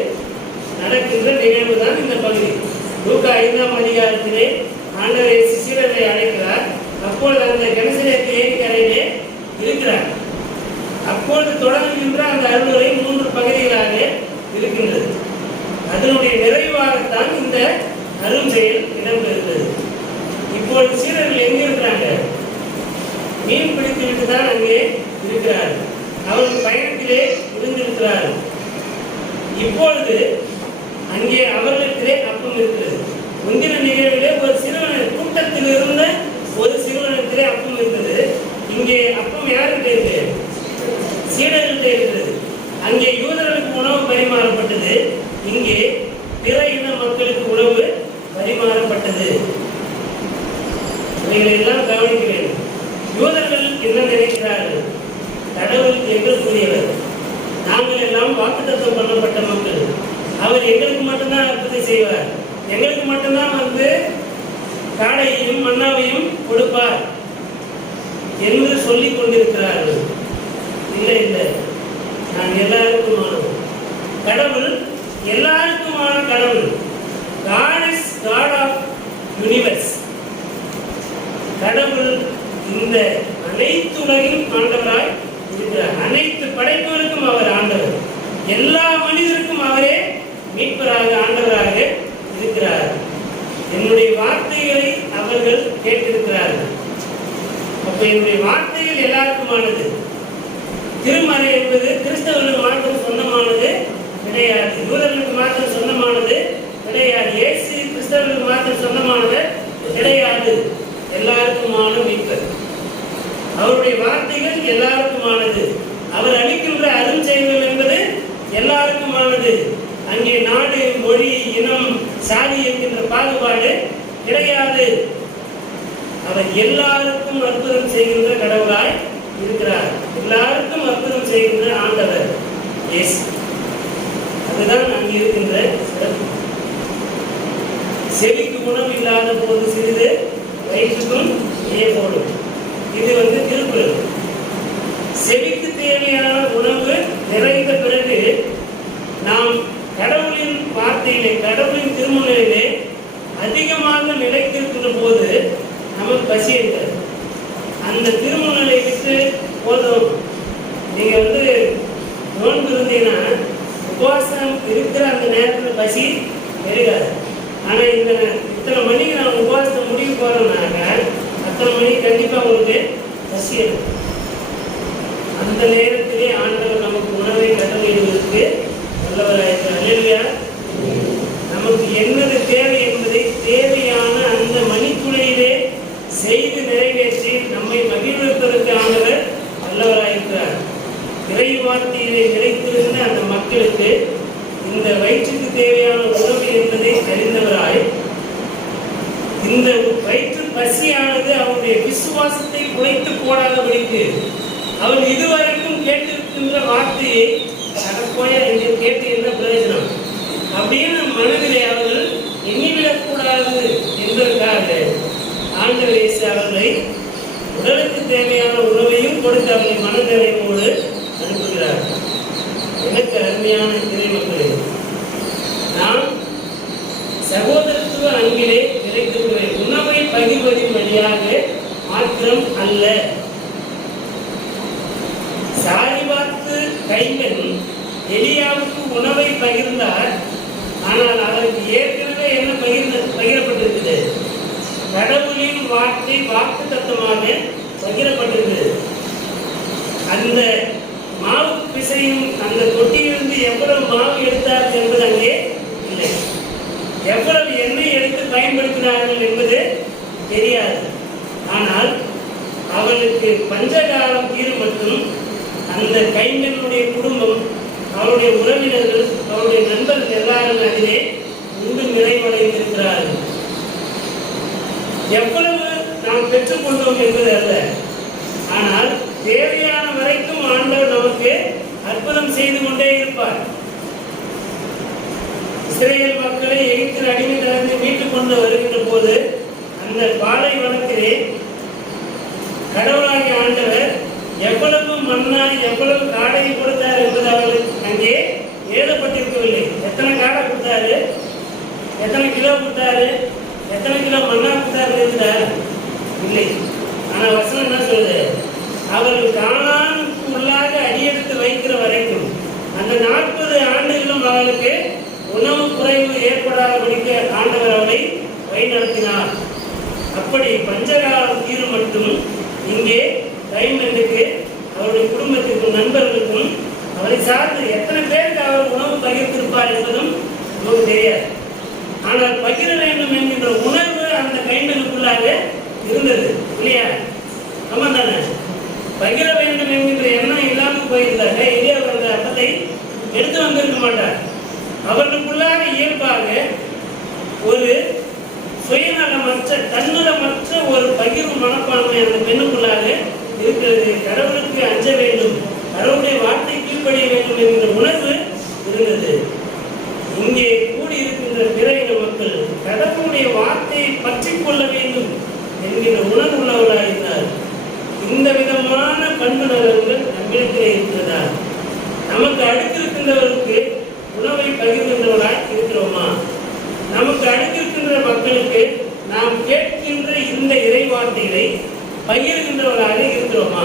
நடக்கின்ற நிகழ்வு தான் இந்த பகுதி. லூக்கா 5ஆம் அதிகாரத்திலே ஆண்டவர் சீடர்களை அழைக்கிறார். அப்பொழுது அந்த கெனசரேத்து ஏரிக்கரையிலே இருக்கிறார். அப்பொழுது தொடங்குகின்ற அந்த அருளுரை 3 பகுதிகளாக இருக்கின்றது. அதனுடைய நிறைவாகத்தான் இந்த அருள் செயல் இடம்பெறுகிறது. இப்பொழுது சீடர்கள் எங்கே இருக்கிறாங்க? மீன் பிடித்து விட்டு தான் அங்கே இருக்கிறார்கள். அவர்கள் பயணத்திலே இருந்திருக்கிறார்கள். இப்பொழுது அங்கே அவர்களுக்கு அப்பம் இருக்கிறது. முந்தின நிகழ்விலே ஒரு சிறுவன் கூட்டத்தில் இருந்த ஒரு சிறுவனத்திலே அப்பம் இருந்தது. இங்கே அப்பம் யாருக்கு இருக்கு? சீடர்களுக்கு இருக்கிறது. அங்கே யூதர்களுக்கு உணவு பரிமாறப்பட்டது, இங்கே பிற இன மக்களுக்கு உணவு பரிமாறப்பட்டது. இவைகளை எல்லாம் கவனிக்க வேண்டும். யூதர்கள் என்ன நினைக்கிறார்கள்? கடவுள் எங்களுக்குரியவர், நாங்கள் எல்லாம் வாக்குத்தத்தம் பண்ணப்பட்ட மக்கள், அவர் எங்களுக்கு மட்டும்தான் அற்புதத்தை செய்வார், எங்களுக்கு மட்டும்தான் காடையையும் மன்னாவையும் கொடுப்பார் என்று சொல்லிக் கொண்டிருக்கிறார்கள். இல்லை இல்லை, நான் எல்லாருக்குமானவர். கடவுள் எல்லாருக்குமான கடவுள். God is God of universe. கடவுள் இந்த அனைத்து உலகின் ஆண்டவராய் இருக்கிறார். அனைத்து படைப்புகளுக்கும் அவர் ஆண்டவர். எல்லா மனிதருக்கும் அவரே மீட்பராக ஆண்டவராக இருக்கிறார். என்னுடைய வார்த்தைகளை அவர்கள் கேட்டிருக்கிறார்கள். அப்ப என்னுடைய வார்த்தைகள் எல்லாருக்குமானது. திருமறை என்பது கிறிஸ்தவர்களுக்கு மாத்திரம் சொந்தமானது கிடையாது, யூதர்களுக்கு மாத்திரம் சொந்தமானது கிடையாது, இயேசு கிறிஸ்தவர்களுக்கு மாத்திரம் சொந்தமானது கிடையாது. எல்லாருக்குமான மீட்பர். அவருடைய வார்த்தைகள் எல்லாருக்குமானது. அவர் அளிக்கின்ற அருஞ்செயல்கள் என்பது எல்லாருக்குமானது. அங்கே நாடு, மொழி, இனம், சாதி என்கின்ற பாகுபாடு கிடையாது. அவர் எல்லாருக்கும் அற்புதம் செய்கின்ற கடவுளாய் இருக்கிறார். எல்லாருக்கும் அற்புதம் செய்கின்ற ஆண்டவர் இயேசு. அதுதான் அங்கே இருக்கின்ற சிறப்பு. செவிக்கு உணவு இல்லாத போது சிறிது வயிற்றுக்கும் போடும். இது திருக்குறள். செவிக்கு தேவையான உணவு நிறைந்த பிறகு நாம் கடவுளின் வார்த்தையிலே, கடவுளின் திருமுறையிலே அதிகமாக நிலைத்திருக்கின்ற போது நமக்கு பசி இருக்கிறது. அந்த திருமுறையை விட்டு போதும். நீங்க நோன்பு இருந்தீங்கன்னா உபவாசம் இருக்கிற அந்த நேரத்தில் பசி பெருகாது. ஆனால் இத்தனை மணிக்கு நான் உபவாசத்தை முடிவு போறோம்னாக்க அத்தனை மணிக்கு கண்டிப்பா உங்களுக்கு பசி இருக்கும். அந்த நேரத்திலே ஆண்டவர் நமக்கு உணவை கட்டளையிடுவதற்கு நல்லவராயிருக்கிறார். நமக்கு என்னது தேவை என்பதை தேவையான அந்த மணித்துளையிலே செய்து நிறைவேற்றி நம்மை மகிழ்விப்பதற்கு ஆண்டவர் நல்லவராயிருக்கிறார். இறை வார்த்தையிலே நிலைத்திருந்த அந்த மக்களுக்கு இந்த வயிற்றுக்கு தேவையான உணவு என்பதை அறிந்தவராய், இந்த வயிற்று பசியானது அவருடைய விசுவாசத்தை குலைத்து போடாதபடிக்கு அவர் இதுவரைக்கும் கேட்டிருக்கின்ற வார்த்தையை கடற்போய கேட்டு என்ன பிரயோஜனம் அப்படின்னு மனதிலே அவர்கள் எண்ணிவிடக்கூடாது என்பதற்காக ஆண்டவர் இயேசு அவர்களை உடலுக்கு தேவையான உணவையும் கொடுத்து அவர்களை மனநிறைவோடு அனுப்புகிறார். எனக்கு அருமையான இறை மக்களே, நாம் சகோதரத்துவ அன்பிலே நிலைத்திருக்கிற உணவை பகிர்வதின் வழியாக மாத்திரம் அல்ல, சாரி பார்த்து கைம்பெண் எலியாவுக்கு உணவை பகிர்ந்தார். ஆனால் அதற்கு ஏற்கனவே என்ன பகிரப்பட்டிருக்குது? கடவுளின் வார்த்தை வாக்கு தத்துவமாக பகிரப்பட்டிருக்கிறது. அந்த மாவு பிசையும் அந்த தொட்டியிலிருந்து எவ்வளவு மாவு எடுத்தார்கள் என்பது அங்கே இல்லை. எவ்வளவு எண்ணெய் எடுத்து பயன்படுத்தினார்கள் என்பது தெரியாது. ஆனால் அவளுக்கு பஞ்சகாலம் தீரும் மட்டும் அந்த கைம்பெண்ணுடைய குடும்பம், அவருடைய உறவினர்கள், அவருடைய நண்பர்கள் எல்லாரும் அதிலே உண்டு நிறைவடைந்திருக்கிறார்கள். எவ்வளவு நாம் பெற்றுக்கொண்டோம் என்பது அல்ல, ஆனால் தேவையான வரைக்கும் ஆண்டவர் நமக்கு அற்புதம் செய்து கொண்டே இருப்பார். இஸ்ரேல் மக்களை எகிப்தின் அடிமைத்தனத்தை மீட்டுக் கொண்டு வருகின்ற போது அந்த பாலைவனத்திலே கடவுளாகிய ஆண்டவர் எவ்வளவு மண்ணா எவ்வளவு காடையை கொடுத்தார் என்பது அவர்களுக்கு அங்கே எழுதப்பட்டிருக்கவில்லை. எத்தனை காடை கொடுத்தாரு, எத்தனை கிலோ கொடுத்தாரு, எத்தனை கிலோ மண்ணா கொடுத்தாரு இருந்தார் இல்லை. ஆனால் வசனம் என்ன சொல்லுது? அவர்கள் கானானுக்கு உள்ளாக அடியெடுத்து வைக்கிற வரைக்கும் அந்த 40 ஆண்டுகளும் அவர்களுக்கு உணவு குறைவு ஏற்படாதபடிக்க ஆண்டவர் அவரை வழிநடத்தினார். அப்படி பஞ்சகாலம் தீரும் மட்டும் இங்கே கைம்பெண்ணுக்கு, அவருடைய குடும்பத்திற்கும், நண்பர்களுக்கும், அவரை சார்ந்து எத்தனை பேருக்கு அவர் உணவு பகிர்ந்திருப்பார் என்பதும் நமக்கு தெரியாது. ஆனால் பகிர வேண்டும் என்கின்ற உணர்வு அந்த கைம்பெண்ணுக்குள்ளாக இருந்தது இல்லையா? ஆமா தானே? பகிர வேண்டும் என்கின்ற எண்ணம் இல்லாமல் போயிருந்தாங்க. எளிய அந்த அப்பத்தை எடுத்து வந்திருக்க மாட்டார். அவர்களுக்குள்ளாக இயல்பாக ஒரு சுயநலமற்ற, தன்னலமற்ற ஒரு பகிர்வு மனப்பான்மை அந்த பெண்ணுக்குள்ளாக இருக்கிறது. கடவுளுக்கு அஞ்ச வேண்டும், கடவுளுடைய வார்த்தை கீழ்ப்படிய வேண்டும் என்கிற உணர்வு இருந்தது. இங்கே கூடியிருக்கின்ற பிற இன மக்கள் கடவுளுடைய வார்த்தையை பற்றி கொள்ள வேண்டும் என்கிற உணர்வு உள்ளவர்களாக இருந்தார். இந்த விதமான பண்பு நலன்கள் நம்மிடத்திலே இருக்கிறதா? நமக்கு அடுத்திருக்கின்றவருக்கு உணவை பகிர்கின்றவர்களாய் இருக்கிறோமா? நமக்கு அடுத்திருக்கின்ற மக்களுக்கு நாம் கேட்கின்ற இந்த இறைவார்த்தைகளை பகிர்கின்றவர்களாக இருக்கிறோமா?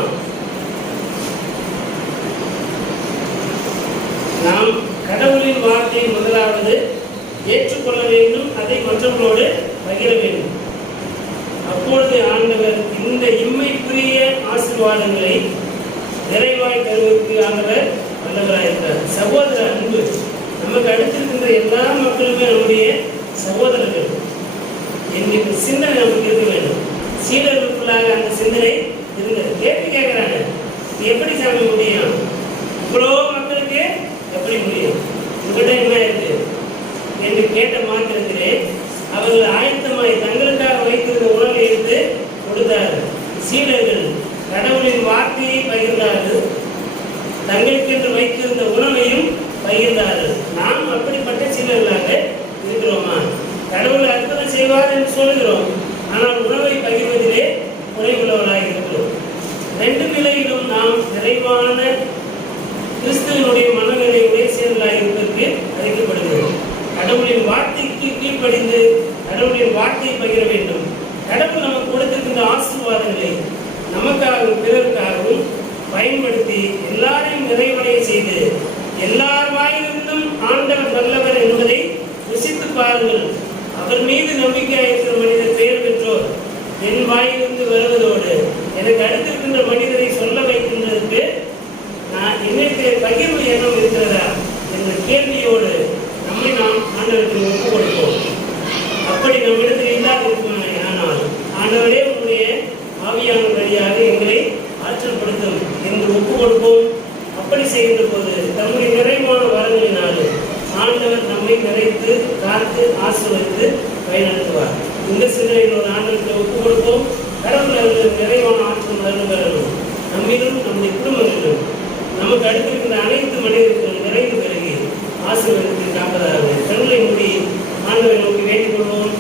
நாம் கடவுளின் வார்த்தையை முதலாவது ஏற்றுக்கொள்ள வேண்டும், அதை மற்றவர்களோடு பகிர வேண்டும். அப்பொழுது ஆண்டவர் இந்த இம்மைக்குரிய ஆசீர்வாதங்களை நிறைவாய் தருவதற்கு ஆண்டவர் வல்லவராயிருக்கிறார். சகோதர அன்பு, நமக்கு அடுத்திருக்கின்ற எல்லா மக்களுமே நம்முடைய சகோதரர்கள் என்கிற சிந்தனை நமக்கு இருக்க வேண்டும். சீடர்களுக்குள்ளாக அந்த சிந்தனை இருந்தது. கேட்டு கேட்கிறாங்க, எப்படி சாமி முடியும்? இவ்வளோ மக்களுக்கு எப்படி முடியும்? உங்கள்கிட்ட என்ன இருக்கு என்று கேட்ட மாத்திரத்திலே அவர்கள் ஆயத்தமாய் தங்களுக்காக வைத்திருந்த உணவை எடுத்து கொடுத்தார்கள். சீடர்கள் கடவுளின் வார்த்தையை பகிர்ந்தார்கள், தங்களுக்கென்று வைத்திருந்த உணவையும் பகிர்ந்தார்கள். நாம் அப்படிப்பட்ட சீடர்களாக இருக்கிறோமா? கடவுள் அற்புதம் செய்வார் என்று சொல்கிறோம், ஆனால் உணவை பகிர்வதிலே குறைவுள்ளவர்களாக இருக்கிறோம். 2 நிலையிலும் நாம் நிறைவான கிறிஸ்துவனுடைய மனநிலையுடைய செயலாக இருப்பதற்கு அழைக்கப்படுகிறோம். கடவுளின் வார்த்தைக்கு கீழ்ப்படிந்து கடவுளின் வார்த்தையை பகிர வேண்டும். கடவுள் நமக்கு கொடுத்திருக்கின்ற ஆசீர்வாதங்களை நமக்காகவும் பிறருக்காகவும் பயன்படுத்தி எல்லாரையும் நிறைவடைய செய்து எல்லார் வாயிலிருந்தும் ஆண்டவர் வல்லவர் என்பதை ருசித்து பாருங்கள். அவர் மீது நம்பிக்கையாக இருக்கிற மனிதர் பெயர் பெற்றோர். என் வாயிலிருந்து வருவதோடு எனக்கு அடுத்திருக்கின்ற மனிதரை சொல்ல வைக்கின்றதற்கு நான் என்னிடத்திலே பகிர்வு எண்ணம் இருக்கிறதா என்ற கேள்வியோடு நம்மை நாம் ஆண்டவருக்கு ஒப்புக் கொடுப்போம். அப்படி நம்மிடத்தில் இல்லாத இருக்குமே, ஆனால் ஆண்டவரே உங்களுடைய ஆவியான வழியாக எங்களை ஆற்றல்படுத்தும் என்று ஒப்புக் கொடுப்போம். அப்படி செய்கின்ற போது தம்முடைய நிறைவான வரங்களினாலும் ஆண்டவர் நம்மை நிறைத்து காத்து ஆசீர்வதித்து வழிநடத்துவார். இந்த சிந்தனைகளோடு ஆண்டவருக்கு ஒப்புக் கொடுப்போம். கடவுள் அவர்கள் நிறைவான ஆற்றல் வளர்ந்து பெறணும். நம்மிலும் நம்முடைய குடும்பங்களிலும் நமக்கு அடுத்திருக்கின்ற அனைத்து மனிதர்களும் நிறைந்து பெருகி ஆசீர்வதித்து காப்பதாக கண்களை மூடி ஆண்டவரை நோக்கி வேண்டிக் கொள்வோம்.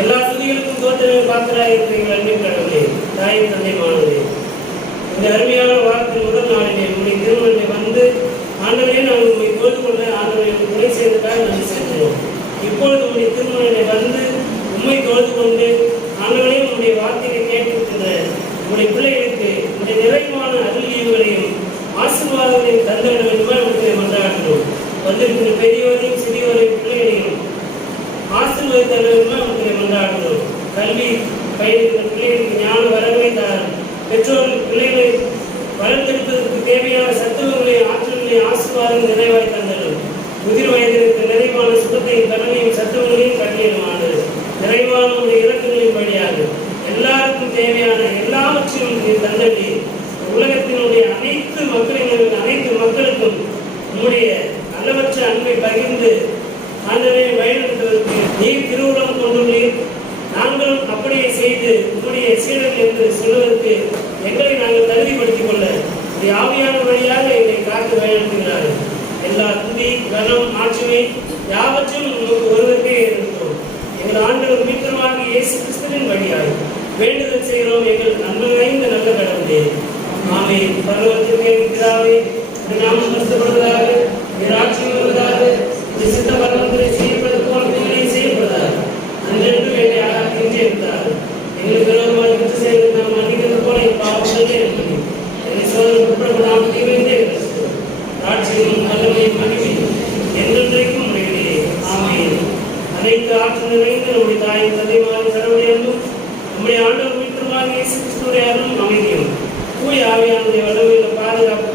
எல்லா துதிகளுக்கும் தோற்றமே பாத்திராக இருக்கிறீர்கள் அன்பின் கடவுளே, தாயின் தந்தை மாணவரே, இந்த அருமையான வாரத்தின் முதல் நாளிலே உங்களுடைய திருமணத்தை வந்து ஆண்டவரே நாங்கள் உங்களை தோற்று கொள்ள ஆண்டவரை துணை செய்ததாக நாங்கள் சென்றோம். இப்பொழுது உங்களுடைய திருமணத்தை வந்து உண்மை தோற்று கொண்டு ஆண்டவரே உங்களுடைய வார்த்தையை கேட்டிருக்கின்ற உங்களுடைய பிள்ளைகளுக்கு உங்களுடைய நிறைவான அருளியங்களையும் ஆசீர்வாதங்களையும் ஆசீர்வாதத்தையும் தந்திட வேண்டுமா உங்களை மன்றாடுகிறோம். வந்திருக்கிற பெரியோரையும் சிறியோரையும் பிள்ளைகளையும் ஆசீர்வதித்தல் வேண்டுமா உங்களை மன்றாடுகிறோம். கல்வி பயிலுகிற பிள்ளைகளுக்கு ஞான வரவை தாரும். பெற்றோர்கள் பிள்ளைகளை வளர்த்தெடுப்பதற்கு தேவையான சத்துவங்களை ஆற்றல்களை ஆசீர்வாதம் நிறைவாய் தந்தரும். முதிர் வயதிற்கு நிறைவான சுகத்தையும் கடனையும் சத்துவங்களையும் கட்டியமானது. நிறைவான உடைய இலக்குகளின் வழியாக எல்லாருக்கும் தேவையான எல்லாவற்றையும் தந்தடி உலகத்தினுடைய அனைத்து மக்களுக்கும் உங்களுடைய அளவற்ற அன்பை பகிர்ந்து ஆண்டவரை வழிநடத்துவதற்கு நீர் திருவுளம் கொண்டுள்ளீர். நாங்களும் அப்படியே செய்து உங்களுடைய சீடர்கள் என்று சொல்வதற்கு எங்களை நாங்கள் தகுதிப்படுத்திக் கொள்ள ஆவியான வழியாக எங்களை காத்து வழிநடத்துகிறார்கள். எல்லா துதி கனம் ஆட்சிமை யாவற்றும் நமக்கு ஒருவருக்கே இருக்கிறோம். எங்கள் ஆண்டவர் மீட்பருமாகிய இயேசு கிறிஸ்துவின் வழியாக வேண்டுதல் செய்கிறோம் எங்கள் நன்மை வாய்ந்த நல்ல கடவுளே. ஆமென். பரலோகத்திற்கு பிதாவே, உம்முடைய நாமம் பரிசுத்தப்படுவதாக, உம்முடைய ராஜ்யம் வருவதாக, உம்முடைய சித்தம் பரலோகத்திலே செய்யப்படுவது போல பூமியிலே செய்யப்படுவதாக. அன்றென்று வேண்டிய ஆகாரத்தை இன்றே இருந்தார். எங்களுக்கு விரோதமாக குற்றம் செய்வது நாம் மன்னிக்கிறது போல என் பாவங்களே என்பது என்னை சோதனைக்கு உட்படப்படாமல் தீவிரந்தே கிறிஸ்து ராஜ்யமும் வல்லமையும் மகிமையும் என்றென்றைக்கும் உடையதே. ஆமென். அனைத்து ஆற்றல் நிறைந்த நம்முடைய தாயின் தந்தையுமான கடவுளுடைய அன்பும் நம்முடைய ஆண்டவர் மீட்பருமாகிய இயேசு கிறிஸ்துவின் அருளும் அமைதியும் தூய ஆவியானுடைய வல்லமையுள்ள பாதுகாப்பு